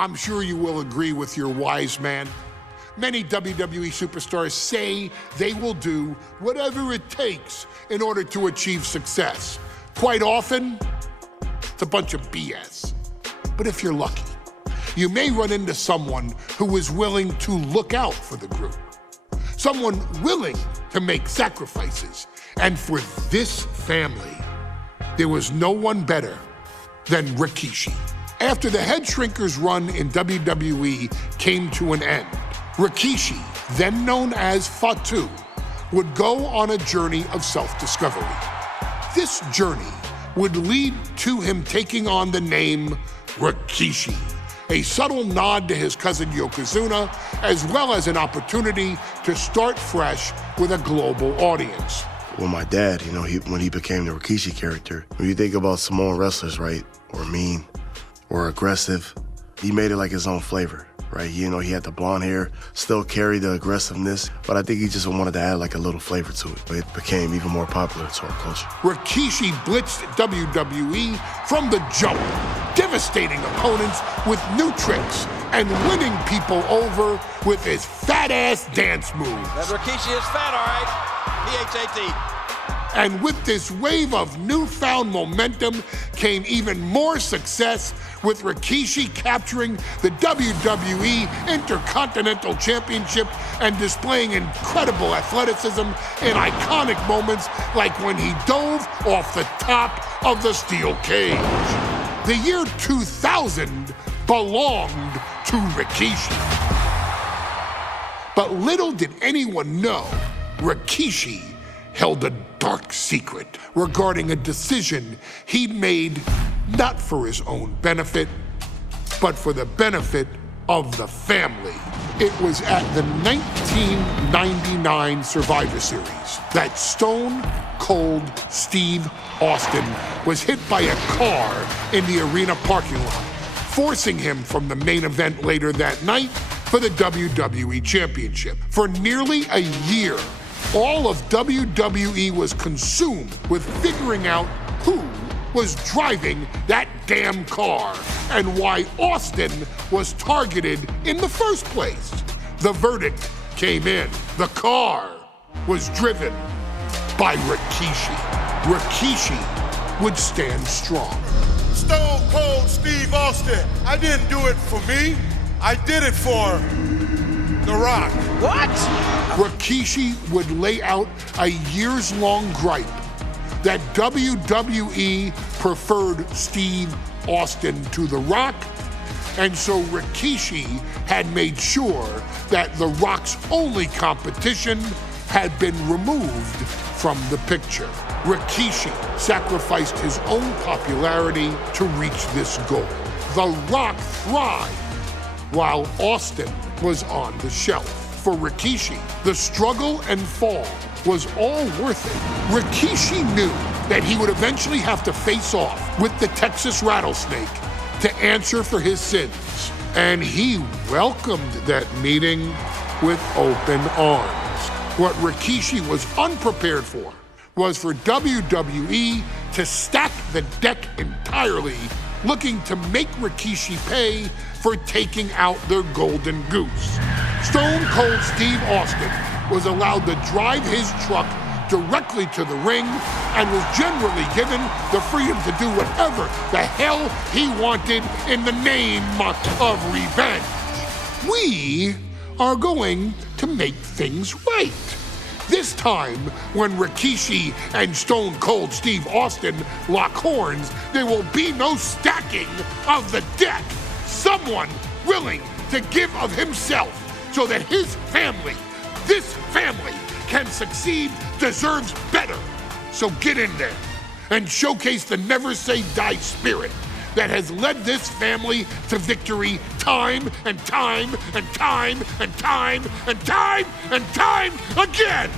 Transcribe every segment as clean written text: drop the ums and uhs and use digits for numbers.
I'm sure you will agree with your wise man. Many WWE superstars say they will do whatever it takes in order to achieve success. Quite often, it's a bunch of BS. But if you're lucky, you may run into someone who is willing to look out for the group. Someone willing to make sacrifices. And for this family, there was no one better than Rikishi. After the Head Shrinkers run in WWE came to an end, Rikishi, then known as Fatu, would go on a journey of self-discovery. This journey would lead to him taking on the name Rikishi, a subtle nod to his cousin Yokozuna, as well as an opportunity to start fresh with a global audience. Well, my dad, when he became the Rikishi character, when you think about Samoan wrestlers, right, or mean, or aggressive, he made it like his own flavor, right? He had the blonde hair, still carried the aggressiveness, but I think he just wanted to add like a little flavor to it. It became even more popular to our culture. Rikishi blitzed WWE from the jump, devastating opponents with new tricks and winning people over with his fat-ass dance moves. That Rikishi is fat, all right. P-H-A-T. And with this wave of newfound momentum came even more success, with Rikishi capturing the WWE Intercontinental Championship and displaying incredible athleticism in iconic moments like when he dove off the top of the steel cage. The year 2000 belonged to Rikishi. But little did anyone know, Rikishi held a dark secret regarding a decision he'd made not for his own benefit, but for the benefit of the family. It was at the 1999 Survivor Series that Stone Cold Steve Austin was hit by a car in the arena parking lot, forcing him from the main event later that night for the WWE Championship. For nearly a year, all of WWE was consumed with figuring out who was driving that damn car and why Austin was targeted in the first place. The verdict came in. The car was driven by Rikishi. Rikishi would stand strong. Stone Cold Steve Austin, I didn't do it for me. I did it for The Rock. What? Rikishi would lay out a years-long gripe that WWE preferred Steve Austin to The Rock, and so Rikishi had made sure that The Rock's only competition had been removed from the picture. Rikishi sacrificed his own popularity to reach this goal. The Rock thrived while Austin was on the shelf. For Rikishi, the struggle and fall was all worth it. Rikishi knew that he would eventually have to face off with the Texas Rattlesnake to answer for his sins, and he welcomed that meeting with open arms. What Rikishi was unprepared for was for WWE to stack the deck entirely, looking to make Rikishi pay for taking out their golden goose. Stone Cold Steve Austin was allowed to drive his truck directly to the ring and was generally given the freedom to do whatever the hell he wanted in the name of revenge. We are going to make things right. This time, when Rikishi and Stone Cold Steve Austin lock horns, there will be no stacking of the deck. Someone willing to give of himself so that his family, this family, can succeed, deserves better. So get in there and showcase the never say die spirit that has led this family to victory time and time and time and time and time and time again.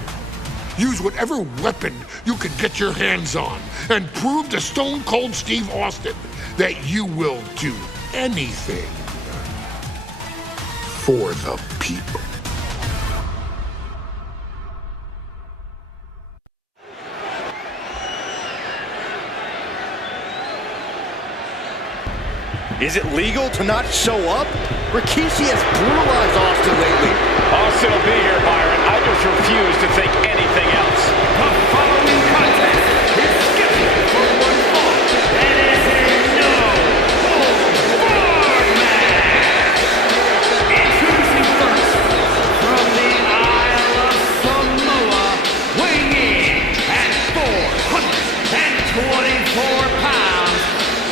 Use whatever weapon you can get your hands on and prove to Stone Cold Steve Austin that you will do anything for the people. Is it legal to not show up? Rikishi has brutalized Austin lately. Austin will be here, Byron. I just refuse to think anything else. The following contest is scheduled for one fall, and is a no-holds-barred match. Introducing first, from the Isle of Samoa, weighing in at 424 pounds,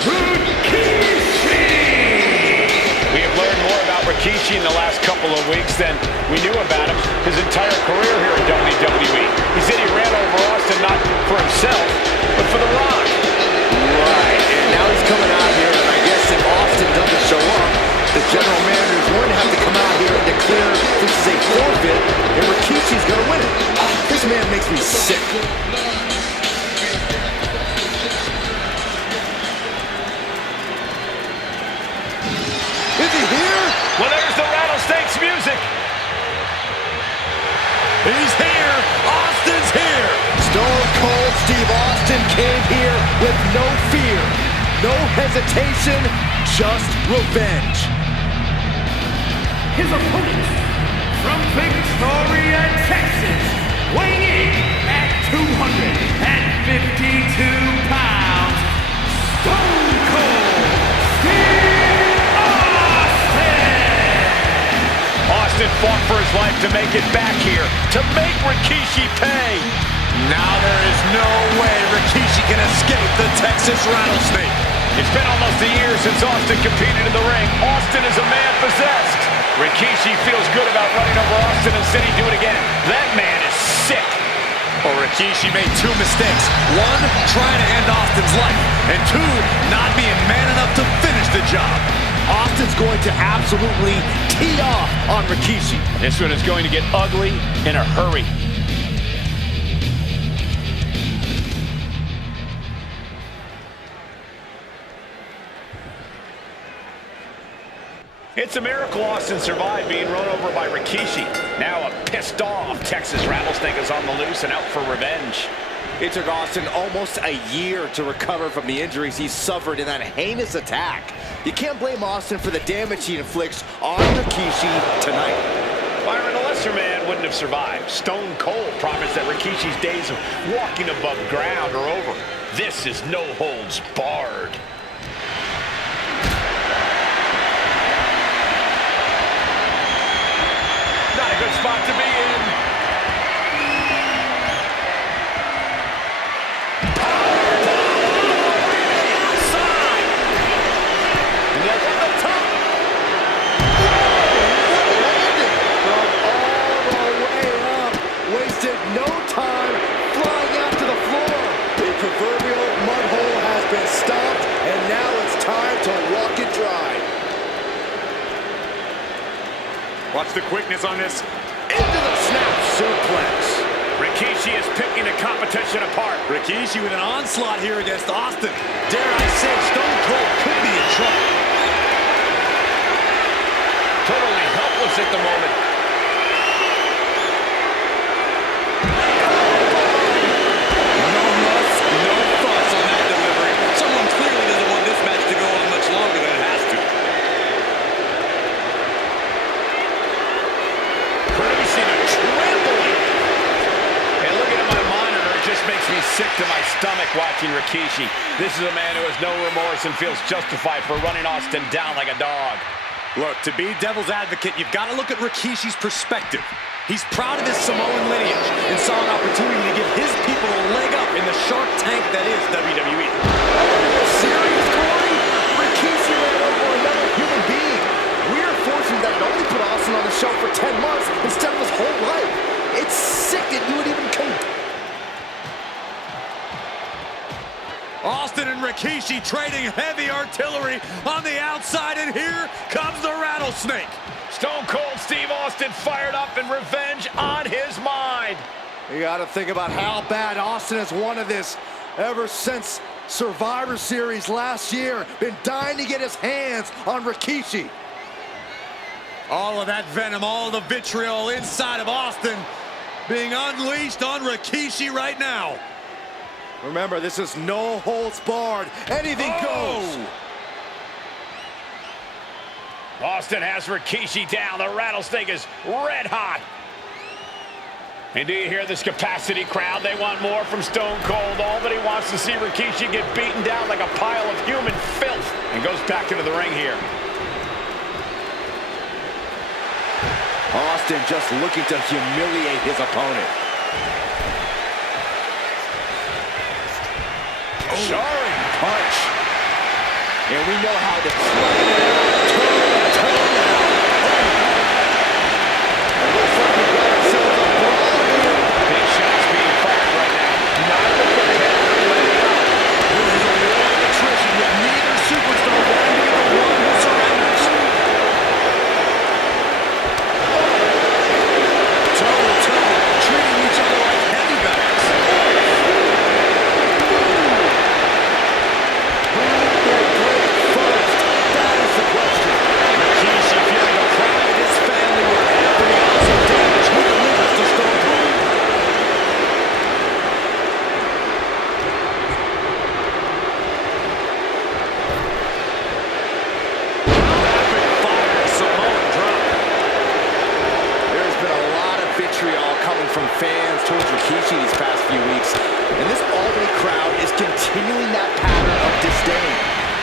Rikishi! We have learned more about Rikishi in the last couple of weeks than we knew about him his entire career here at WWE. He said he ran over Austin not for himself, but for The Rock. Right, and now he's coming out here, and I guess if Austin doesn't show up, the general manager is going to have to come out here and declare this is a forfeit, and Rikishi's going to win it. This man makes me sick. Is he here? Well, there's the Rattlesnake's music. He's here. Austin's here. Stone Cold Steve Austin came here with no fear, no hesitation, just revenge. His opponent, from Victoria, Texas, weighing in at 252 pounds, Stone Cold Steve Austin! Austin fought for his life to make it back here, to make Rikishi pay. Now there is no way Rikishi can escape the Texas Rattlesnake. It's been almost a year since Austin competed in the ring. Austin is a man possessed. Rikishi feels good about running over Austin and said he'd do it again. That man is sick. Well, Rikishi made two mistakes. One, trying to end Austin's life. And two, not being man enough to finish the job. Austin's going to absolutely tee off on Rikishi. This one is going to get ugly in a hurry. It's a miracle Austin survived being run over by Rikishi. Now a pissed off Texas Rattlesnake is on the loose and out for revenge. It took Austin almost a year to recover from the injuries he suffered in that heinous attack. You can't blame Austin for the damage he inflicts on Rikishi tonight. Byron, a lesser man wouldn't have survived. Stone Cold promised that Rikishi's days of walking above ground are over. This is no holds barred. Not a good spot to be in. No time flying out to the floor. The proverbial mud hole has been stopped, and now it's time to walk it dry. Watch the quickness on this. Into the snap suplex. Rikishi is picking the competition apart. Rikishi with an onslaught here against Austin. Dare I say, Stone Cold could be in trouble. Totally helpless at the moment. Makes me sick to my stomach watching Rikishi. This is a man who has no remorse and feels justified for running Austin down like a dog. Look, to be devil's advocate, you've got to look at Rikishi's perspective. He's proud of his Samoan lineage and saw an opportunity to give his people a leg up in the shark tank that is WWE. Serious, Corey? Rikishi ran over another human being. We're fortunate that it only put Austin on the shelf for 10 months instead of his whole life. It's sick that you would even come. Austin and Rikishi trading heavy artillery on the outside, and here comes the Rattlesnake. Stone Cold Steve Austin fired up and revenge on his mind. You got to think about how bad Austin has wanted this ever since Survivor Series last year. Been dying to get his hands on Rikishi. All of that venom, all the vitriol inside of Austin being unleashed on Rikishi right now. Remember, this is no holds barred. Anything goes. Austin has Rikishi down. The Rattlesnake is red hot. And do you hear this capacity crowd? They want more from Stone Cold. All that he wants to see Rikishi get beaten down like a pile of human filth. And goes back into the ring here. Austin just looking to humiliate his opponent. Jarring punch. And we know how to turn now. Looks like we got ourselves a brawl here. Big shots being fired right now. Not the competitor letting up. This is a war of attrition with neither superstar wanting to be the one who surrenders. Toe to toe, treating each other like heavy bags. Who will break first? That is the question. Rikishi feeling the pride of his family with every ounce of damage he delivers to Stone Cold. Rapid fire Samoan drop. There's been a lot of vitriol coming from fans towards Rikishi these past few weeks, and this all-day crowd is continuing that pattern of disdain.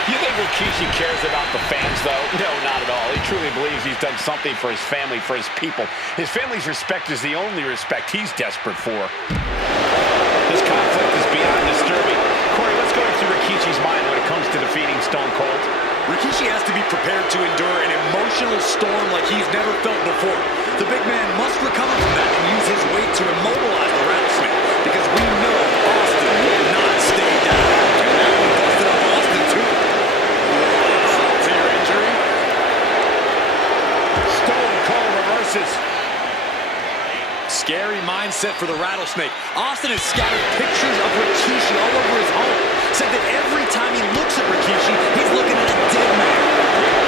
You think Rikishi cares about the fans, though? No, not at all. He truly believes he's done something for his family, for his people. His family's respect is the only respect he's desperate for. This conflict is beyond disturbing. Corey, let's go into Rikishi's mind when it comes to defeating Stone Cold. Rikishi has to be prepared to endure an emotional storm like he's never felt before. The big man must recover from that and use his weight to immobilize the Rattlesnake, because we know Austin will not stay down. And that one busted up Austin too. To your injury. Stone Cold reverses. Scary mindset for the Rattlesnake. Austin has scattered pictures of Rikishi all over his home. Said that every time he looks at Rikishi, he's looking at a dead man.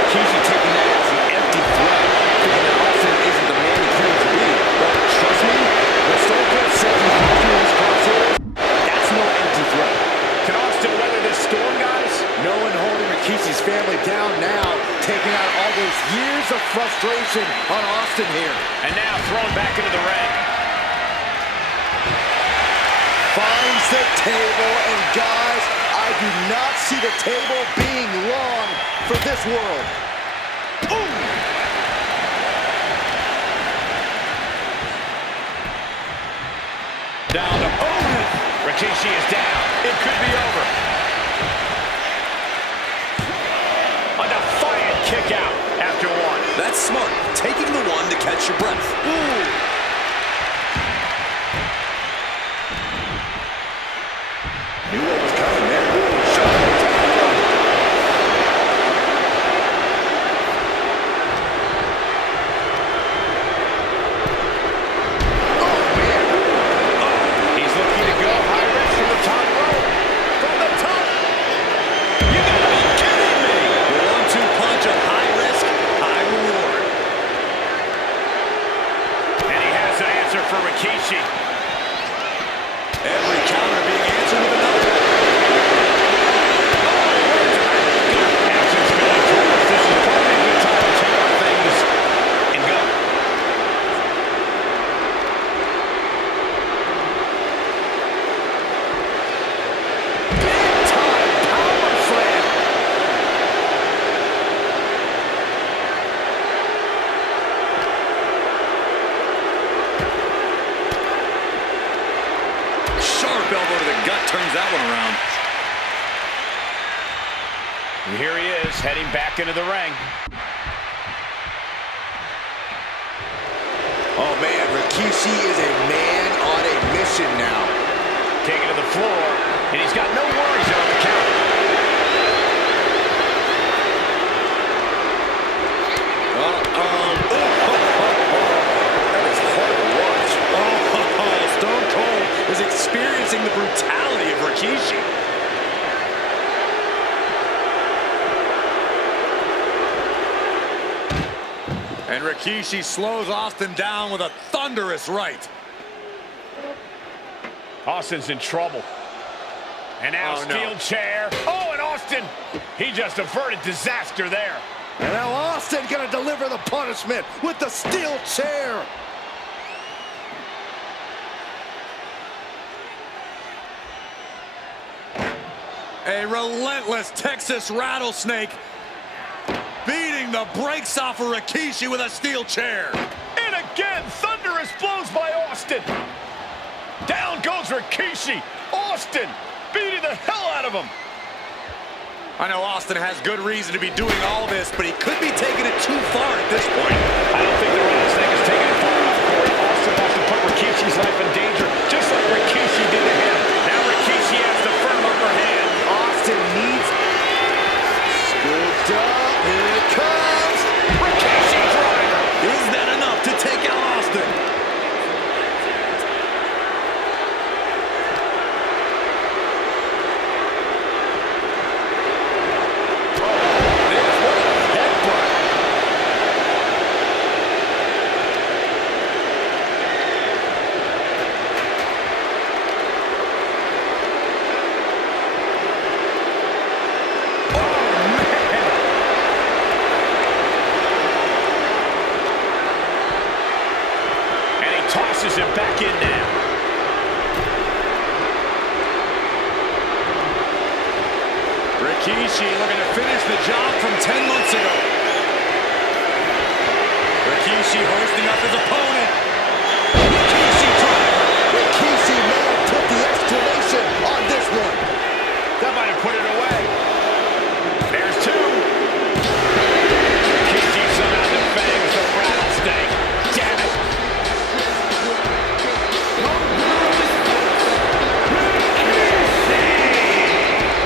Rikishi taking that as an empty threat, thinking that Austin isn't the man he claims to be. But trust me, when Stone Cold says he's looking at his crosshairs, that's no empty threat. Can Austin weather this storm, guys? No one holding Rikishi's family down now, taking out all those years of frustration on Austin here. And now thrown back into the ring. Finds the table, and guys, I do not see the table being long for this world. Ooh! Down to Otis. Rikishi is down. It could be over. A defiant kick out after one. That's smart, taking the one to catch your breath. Ooh! Knew what was coming there. Oh, man. He's looking to go high risk from the top rope. From the top. You gotta be kidding me. The 1-2 punch of high risk, high reward. And he has an answer for Rikishi. Every counter being answered with another. Action's going towards. This is probably a good time to take our things and go. Big time power slam. Sharp elbow to the gut turns that one around. And here he is, heading back into the ring. Oh man, Rikishi is a man on a mission now. Taking to the floor, and he's got no worries about the count. That is hard to watch. Stone Cold is experiencing the brutality of Rikishi. And Rikishi slows Austin down with a thunderous right. Austin's in trouble. And now Oh, steel no. chair. Oh, and Austin, he just averted disaster there. And now Austin gonna deliver the punishment with the steel chair. A relentless Texas Rattlesnake beating the brakes off of Rikishi with a steel chair. And again, thunderous blows by Austin. Down goes Rikishi. Austin beating the hell out of him. I know Austin has good reason to be doing all this, but he could be taking it too far at this point. I don't think the Rattlesnake is taking it far enough, Corey. Austin wants to put Rikishi's life in danger, just like Rikishi did to him. Now Rikishi has the firm upper hand. Austin needs... Scooped up, here it comes! Rikishi driver. Is that enough to take out Austin? Tosses him back in now. Rikishi looking to finish the job from 10 months ago. Rikishi hoisting up his opponent. Rikishi driver! Rikishi may have put the exclamation on this one. That might have put it away. There's two. Rikishi somehow defangs the Rattlesnake. Damn it.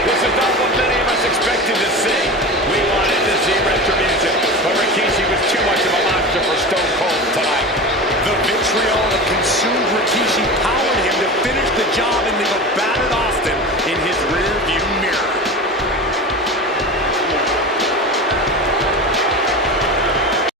This is not what many of us expected to see.